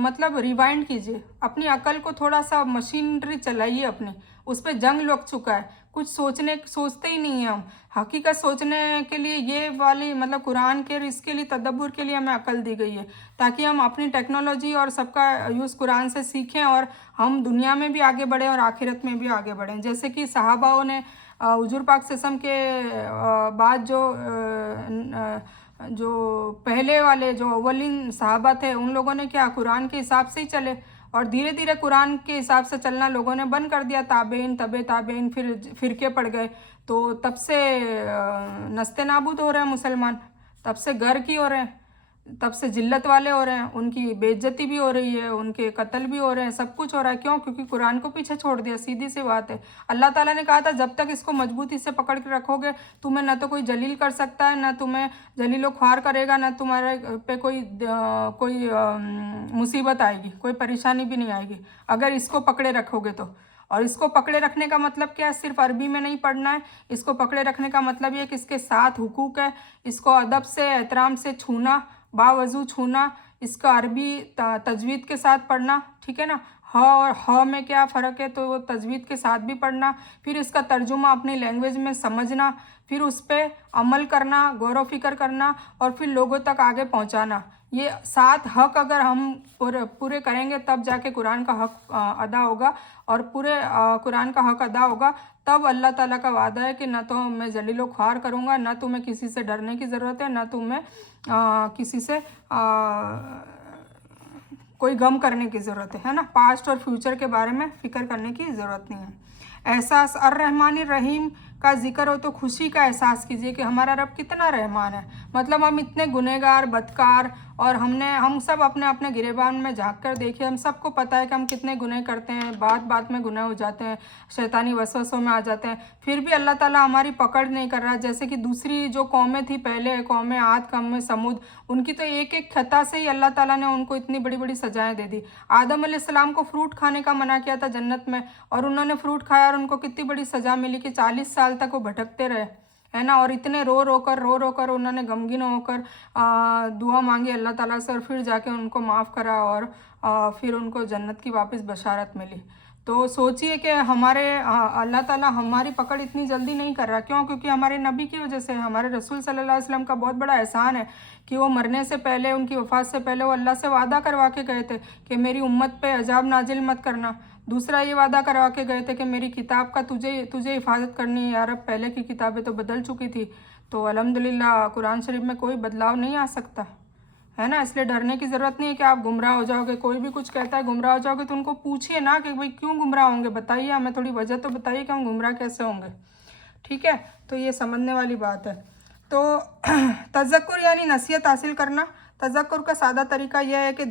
मतलब रिवाइंड कीजिए, अपनी अक्ल को थोड़ा सा मशीनरी चलाइए अपनी, उस पर जंग लग चुका है, कुछ सोचते ही नहीं है हम। हकीकत सोचने के लिए ये वाली मतलब कुरान के इसके लिए तदब्बुर के लिए हमें अकल दी गई है, ताकि हम अपनी टेक्नोलॉजी और सबका यूज़ कुरान से सीखें और हम दुनिया में भी आगे बढ़ें और आखिरत में भी आगे बढ़ें। जैसे कि सहाबाओं ने हुजूर पाक सल्लल्लाहु अलैहि वसल्लम के बाद जो पहले वाले जो अव्वलीन सहाबा थे, उन लोगों ने क्या कुरान के हिसाब से ही चले, और धीरे धीरे कुरान के हिसाब से चलना लोगों ने बंद कर दिया। ताबेइन, तबे ताबेइन, फिर फिरके पड़ गए, तो तब से नस्ते नाबूद हो रहे हैं मुसलमान, तब से घर की हो रहे हैं, तब से जिल्लत वाले हो रहे हैं, उनकी बेइज्जती भी हो रही है, उनके कत्ल भी हो रहे हैं, सब कुछ हो रहा है। क्यों? क्योंकि कुरान को पीछे छोड़ दिया। सीधी सी बात है। अल्लाह ताला ने कहा था जब तक इसको मजबूती से पकड़ के रखोगे, तुम्हें ना तो कोई जलील कर सकता है, ना तुम्हें जलीलो ख्वार करेगा, ना तुम्हारे पे कोई मुसीबत आएगी, कोई परेशानी भी नहीं आएगी अगर इसको पकड़े रखोगे तो। और इसको पकड़े रखने का मतलब क्या है? सिर्फ अरबी में नहीं पढ़ना है। इसको पकड़े रखने का मतलब ये कि इसके 7 हुकूक है, इसको अदब से, एहतराम से छूना, बावजू छूना, इसका अरबी तजवीद के साथ पढ़ना, ठीक है ना। ह और ह में क्या फ़र्क है, तो वो तजवीद के साथ भी पढ़ना, फिर इसका तर्जुमा अपनी लैंग्वेज में समझना, फिर उस पर अमल करना, गौर व फिक्र करना और फिर लोगों तक आगे पहुंचाना। ये 7 हक अगर हम पूरे करेंगे तब जाके कुरान का हक अदा होगा, और पूरे कुरान का हक अदा होगा तब अल्लाह ताला का वादा है कि ना तो मैं जलीलो ख्वार करूँगा, ना तुम्हें किसी से डरने की ज़रूरत है, ना तुम्हें किसी से कोई गम करने की ज़रूरत है ना। पास्ट और फ्यूचर के बारे में फ़िक्र करने की ज़रूरत नहीं है। एहसास अर्रहमान रहीम का जिक्र हो तो खुशी का एहसास कीजिए कि हमारा रब कितना रहमान है। मतलब हम इतने गुनहगार बदकार, और हम सब अपने अपने गिरेबान में झांक कर देखिए, हम सबको पता है कि हम कितने गुनह करते हैं, बात बात में गुनह हो जाते हैं, शैतानी वसवसों में आ जाते हैं, फिर भी अल्लाह ताला हमारी पकड़ नहीं कर रहा। जैसे कि दूसरी जो कौमें थी पहले, कौमें आद, कौमें समूद, उनकी तो एक एक खता से ही अल्लाह ताला ने उनको इतनी बड़ी बड़ी सजाएं दे दी। आदम अलैहिस्सलाम को फ्रूट खाने का मना किया था जन्नत में, और उन्होंने फ्रूट खाया और उनको कितनी बड़ी सज़ा मिली कि 40 साल तक वो भटकते रहे, है ना। और इतने रो रो कर उन्होंने गमगीन होकर दुआ मांगी अल्लाह ताला से, और फिर जाके उनको माफ़ करा, और फिर उनको जन्नत की वापस बशारत मिली। तो सोचिए कि हमारे अल्लाह ताला हमारी पकड़ इतनी जल्दी नहीं कर रहा। क्यों? क्योंकि हमारे नबी की वजह से, हमारे रसूल सल्लल्लाहु अलैहि वसल्लम का बहुत बड़ा एहसान है कि वो मरने से पहले, उनकी वफ़ात से पहले, वो अल्लाह से वादा करवा के गए थे कि मेरी उम्मत पे अजाब नाजिल मत करना। दूसरा ये वादा करवा के गए थे कि मेरी किताब का तुझे हिफाजत करनी है। यार अब पहले की किताबें तो बदल चुकी थी, तो अल्हम्दुलिल्लाह कुरान शरीफ में कोई बदलाव नहीं आ सकता, है ना। इसलिए डरने की ज़रूरत नहीं है कि आप गुमराह हो जाओगे। कोई भी कुछ कहता है गुमराह हो जाओगे, तो उनको पूछिए ना कि भाई क्यों गुमराह होंगे, बताइए हमें, थोड़ी वजह तो बताइए कि हम गुमराह कैसे होंगे। ठीक है, तो ये समझने वाली बात है। तो तज़क्कुर यानी नसीहत हासिल करना। तज़क्कुर का सादा तरीका यह है कि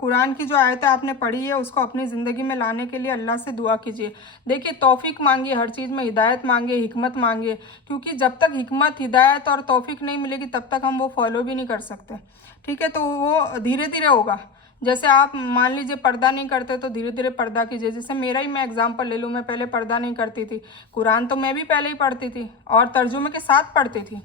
कुरान की जो आयतें आपने पढ़ी है उसको अपनी ज़िंदगी में लाने के लिए अल्लाह से दुआ कीजिए। देखिए, तौफीक मांगिए, हर चीज़ में हिदायत मांगिए, हिकमत मांगिए, क्योंकि जब तक हिकमत, हिदायत और तौफीक नहीं मिलेगी तब तक हम वो फॉलो भी नहीं कर सकते। ठीक है, तो वो धीरे धीरे होगा। जैसे आप मान लीजिए पर्दा नहीं करते तो धीरे धीरे पर्दा कीजिए। जैसे मेरा ही मैं एग्जांपल ले लूँ, मैं पहले पर्दा नहीं करती थी, कुरान तो मैं भी पहले ही पढ़ती थी और तर्जुमे के साथ पढ़ती थी,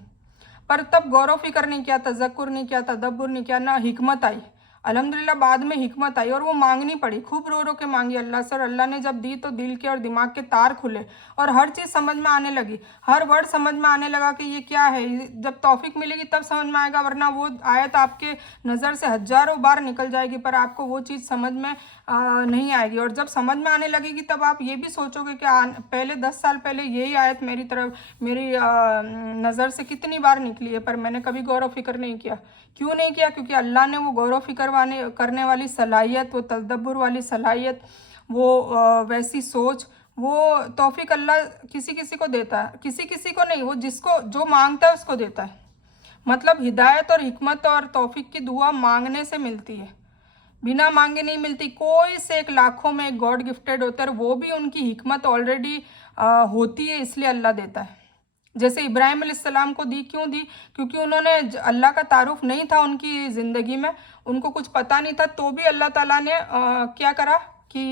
पर तब गौर फिक्र नहीं किया, तजक्कुर नहीं किया, तदब्बुर नहीं किया, ना हिकमत आई। अल्हम्दुलिल्लाह बाद में हिकमत आई और वो मांगनी पड़ी, खूब रो रो के मांगी अल्लाह से, और अल्लाह ने जब दी तो दिल के और दिमाग के तार खुले और हर चीज़ समझ में आने लगी, हर वर्ड समझ में आने लगा कि ये क्या है। जब तौफीक मिलेगी तब समझ में आएगा, वरना वो आयत आपके नज़र से हज़ारों बार निकल जाएगी पर आपको वो चीज़ समझ में नहीं आएगी। और जब समझ में आने लगेगी तब आप ये भी सोचोगे कि पहले 10 साल पहले यही आयत मेरी नज़र से कितनी बार निकली है, पर मैंने कभी गौर व फिक्र नहीं किया। क्यों नहीं किया? क्योंकि अल्लाह ने वो गौर व फिक्र करने वाली सलाहियत, वो तदब्बुर वाली सलाहियत, वो वैसी सोच, वो तौफीक अल्लाह किसी किसी को देता है, किसी किसी को नहीं, वो जिसको जो मांगता है उसको देता है। मतलब हिदायत और हिकमत और तौफीक की दुआ मांगने से मिलती है, बिना मांगे नहीं मिलती। कोई से एक लाखों में एक गॉड गिफ्टेड होता है, वो भी उनकी हिकमत ऑलरेडी होती है, इसलिए अल्लाह देता है। जैसे इब्राहिम अलैहिस्सलाम को दी, क्यों दी? क्योंकि उन्होंने अल्लाह का तारुफ नहीं था उनकी ज़िंदगी में, उनको कुछ पता नहीं था, तो भी अल्लाह ताला ने क्या करा कि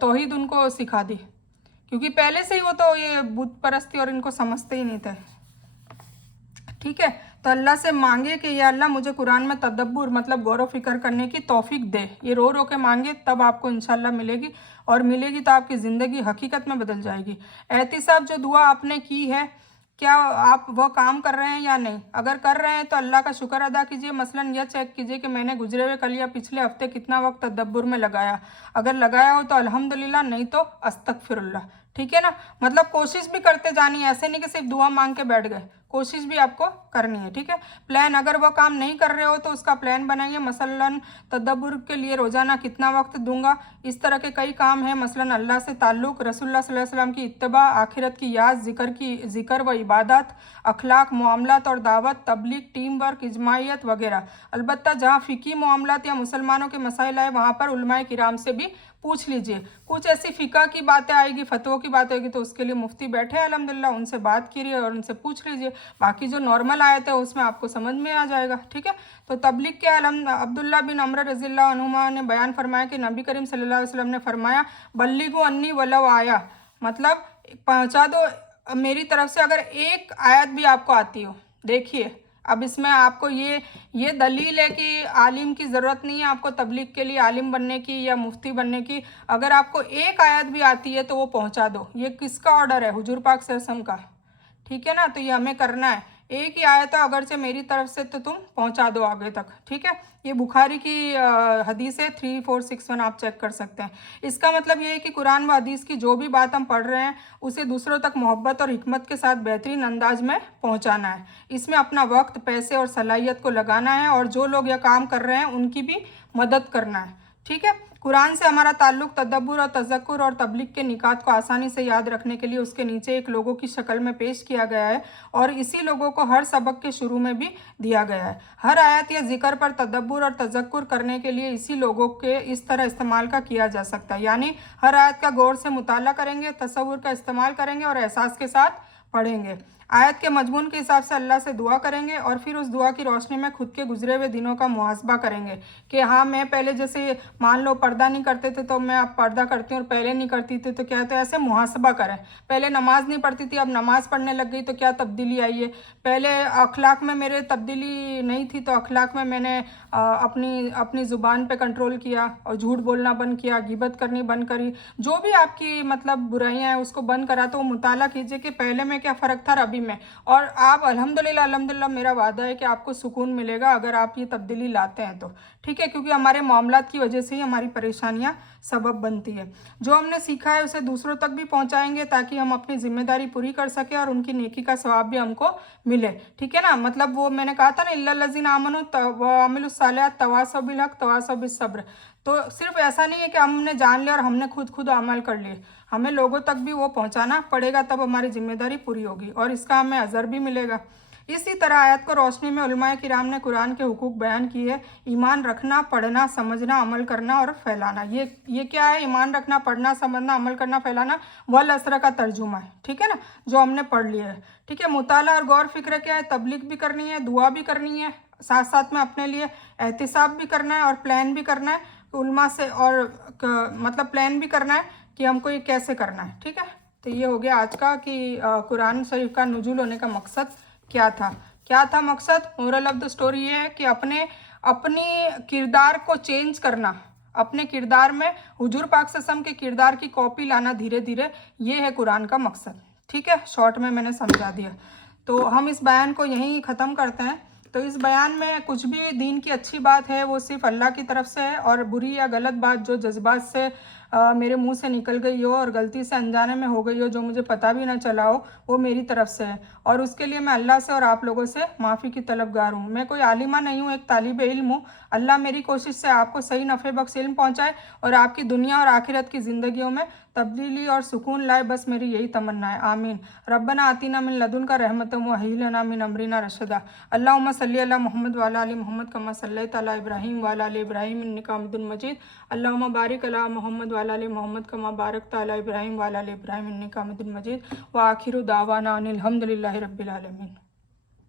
तौहीद उनको सिखा दी, क्योंकि पहले से ही वो तो ये बुत परस्ती और इनको समझते ही नहीं थे। ठीक है, तो अल्लाह से मांगे कि या अल्लाह मुझे कुरान में तदब्बुर मतलब गौर व फिक्र करने की तौफीक दे। ये रो रो के मांगे तब आपको इंशाल्लाह मिलेगी, और मिलेगी तो आपकी ज़िंदगी हकीकत में बदल जाएगी। एहतिसाब जो दुआ आपने की है, क्या आप वह काम कर रहे हैं या नहीं? अगर कर रहे हैं तो अल्लाह का शुक्र अदा कीजिए। मसलन यह चेक कीजिए कि मैंने गुजरे हुए कल या पिछले हफ्ते कितना वक्त तदब्बुर में लगाया। अगर लगाया हो तो अल्हम्दुलिल्लाह, नहीं तो अस्तगफिरुल्लाह। ठीक है ना, मतलब कोशिश भी करते जानी है, ऐसे नहीं कि सिर्फ दुआ मांग के बैठ गए, कोशिश भी आपको करनी है। ठीक है, प्लान, अगर वह काम नहीं कर रहे हो तो उसका प्लान बनाइए। मसलन तदब्बुर के लिए रोज़ाना कितना वक्त दूंगा, इस तरह के कई काम हैं। मसलन अल्लाह से ताल्लुक़, रसूलुल्लाह सल्लल्लाहु अलैहि वसल्लम की इत्तिबा, आखिरत की याद, ज़िक्र व इबादत, अखलाक, मामलात और दावत, तबलीग, टीम वर्क, इजमायत वगैरह। अलबत्ता जहाँ फ़िकी मामलात या मुसलमानों के मसाइल आए वहाँ पर उलमाए किराम से भी पूछ लीजिए। कुछ ऐसी फ़िका की बातें आएगी, फतवों की बात आएगी, तो उसके लिए मुफ्ती बैठे हैं अल्हम्दुलिल्लाह, उनसे बात कीजिए और उनसे पूछ लीजिए। बाकी जो नॉर्मल आयत है उसमें आपको समझ में आ जाएगा। ठीक है, तो तबलीग के अब्दुल्ला बिन अमर रज़ियल्लाहु अन्हुमा ने बयान फरमाया कि नबी करीम सल्लल्लाहु अलैहि वसल्लम ने फरमाया, बल्लिगु अन्नी वलव आया, मतलब पहुँचा दो मेरी तरफ से अगर एक आयत भी आपको आती हो। देखिए, अब इसमें आपको ये दलील है कि आलिम की ज़रूरत नहीं है आपको तबलीग के लिए आलिम बनने की या मुफ्ती बनने की। अगर आपको एक आयत भी आती है तो वो पहुंचा दो। ये किसका ऑर्डर है? हुजूर पाक सल्लल्लाहु अलैहि वसल्लम का, ठीक है ना। तो ये हमें करना है। एक ही आयत है अगरचे मेरी तरफ से, तो तुम पहुंचा दो आगे तक, ठीक है। ये बुखारी की हदीस है 3461, आप चेक कर सकते हैं। इसका मतलब ये है कि कुरान व हदीस की जो भी बात हम पढ़ रहे हैं उसे दूसरों तक मोहब्बत और हिकमत के साथ बेहतरीन अंदाज में पहुंचाना है। इसमें अपना वक्त, पैसे और सलाहियत को लगाना है और जो लोग यह काम कर रहे हैं उनकी भी मदद करना है, ठीक है। कुरान से हमारा ताल्लुक तदब्बुर और तज़क्कुर और तबलीग के निकात को आसानी से याद रखने के लिए उसके नीचे एक लोगों की शक्ल में पेश किया गया है और इसी लोगों को हर सबक के शुरू में भी दिया गया है। हर आयत या जिक्र पर तदब्बुर और तज़क्कुर करने के लिए इसी लोगों के इस तरह इस्तेमाल का किया जा सकता है, यानी हर आयत का गौर से मुताला करेंगे, तसव्वुर का इस्तेमाल करेंगे और एहसास के साथ पढ़ेंगे। आयत के मजमून के हिसाब से अल्लाह से दुआ करेंगे और फिर उस दुआ की रोशनी में खुद के गुजरे हुए दिनों का मुहासबा करेंगे कि हाँ, मैं पहले जैसे मान लो पर्दा नहीं करते थे तो मैं अब पर्दा करती हूँ और पहले नहीं करती थी तो क्या है। तो ऐसे मुहासबा करें। पहले नमाज नहीं पढ़ती थी, अब नमाज पढ़ने लग गई तो क्या तब्दीली आई है। पहले अखलाक में मेरे तब्दीली नहीं थी तो अखलाक में मैंने अपनी ज़ुबान पे कंट्रोल किया और झूठ बोलना बंद किया, गिबत करनी बंद करी। जो भी आपकी मतलब बुराइयां हैं उसको बंद करा। तो मुताला कीजिए कि पहले में क्या फ़र्क था अभी में। और आप अल्हम्दुलिल्लाह मेरा वादा है कि आपको सुकून मिलेगा अगर आप ये तब्दीली लाते हैं तो, ठीक है। क्योंकि हमारे मामलात की वजह से ही हमारी परेशानियां सबब बनती है। जो हमने सीखा है उसे दूसरों तक भी पहुंचाएंगे ताकि हम अपनी जिम्मेदारी पूरी कर सकें और उनकी नेकी का सवाब भी हमको मिले, ठीक है ना। मतलब वो मैंने कहा था ना, इल्लल्लज़ीना आमनू व अमिलुस सालिहात तवासौ बिल हक़ तवासौ बिस सब्र। तो सिर्फ ऐसा नहीं है कि हमने जान लिया और हमने खुद अमल कर लिए, हमें लोगों तक भी वो पहुंचाना पड़ेगा, तब हमारी जिम्मेदारी पूरी होगी और इसका हमें अजर भी मिलेगा। इसी तरह आयत को रोशनी में उलमाए किराम ने कुरान के हुकूक बयान किए। ईमान रखना, पढ़ना, समझना, अमल करना और फैलाना। ये क्या है? ईमान रखना, पढ़ना, समझना, अमल करना, फैलाना वल असर का तर्जुमा है, ठीक है ना, जो हमने पढ़ लिया है, ठीक है। मुताला और गौर फिक्र क्या है? तबलीग भी करनी है, दुआ भी करनी है, साथ साथ में अपने लिए एहतिसाब भी करना है और प्लान भी करना है उलमा से, और मतलब प्लान भी करना है कि हमको ये कैसे करना है, ठीक है। तो ये हो गया आज का कि कुरान शरीफ का नुज़ूल होने का मकसद क्या था मकसद। मोरल ऑफ द स्टोरी ये है कि अपने किरदार को चेंज करना, अपने किरदार में हुजूर पाक सल्लल्लाहु अलैहि वसल्लम के किरदार की कॉपी लाना धीरे धीरे, ये है कुरान का मकसद, ठीक है। शॉर्ट में मैंने समझा दिया। तो हम इस बयान को यहीं ख़त्म करते हैं। तो इस बयान में कुछ भी दीन की अच्छी बात है वो सिर्फ अल्लाह की तरफ से है, और बुरी या गलत बात जो जज्बात से मेरे मुंह से निकल गई हो और गलती से अनजाने में हो गई हो, जो मुझे पता भी ना चला हो, वो मेरी तरफ से है और उसके लिए मैं अल्लाह से और आप लोगों से माफ़ी की तलबगार हूँ। मैं कोई आलिमा नहीं हूँ, एक तालिब इल्म हूँ। अल्लाह मेरी कोशिश से आपको सही नफ़े बख्श इल्म पहुँचाए और आपकी दुनिया और आखिरत की ज़िंदगियों में तब्दीली और सुकून लाए, बस मेरी यही तमन्ना है। आमीन। रब्बना आतीना मिन लदुनका रहमतम व हय्यि लना मिन अमरिना रशदा। अल्लाहुम्मा सल्लि अला मुहम्मद व अला आलि मुहम्मद कमा सल्लैता अला इब्राहीम व अला आलि इब्राहीम इन्नका हमीदुम मजीद। अल्लाहुम्मा बारिक अला मुहम्मद व अला आलि मुहम्मद कमा बारकता अला इब्राहीम व अला आलि इब्राहीम इन्नका हमीदुम मजीद। व आखिरु दावाना अनिल हम्दुलिल्लाहि रब्बिल आलमीन।